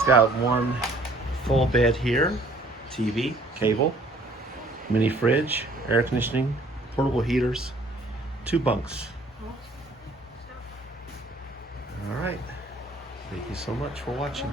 It's got one full bed here, TV, cable, mini fridge, air conditioning, portable heaters, 2 bunks. All right. Thank you so much for watching.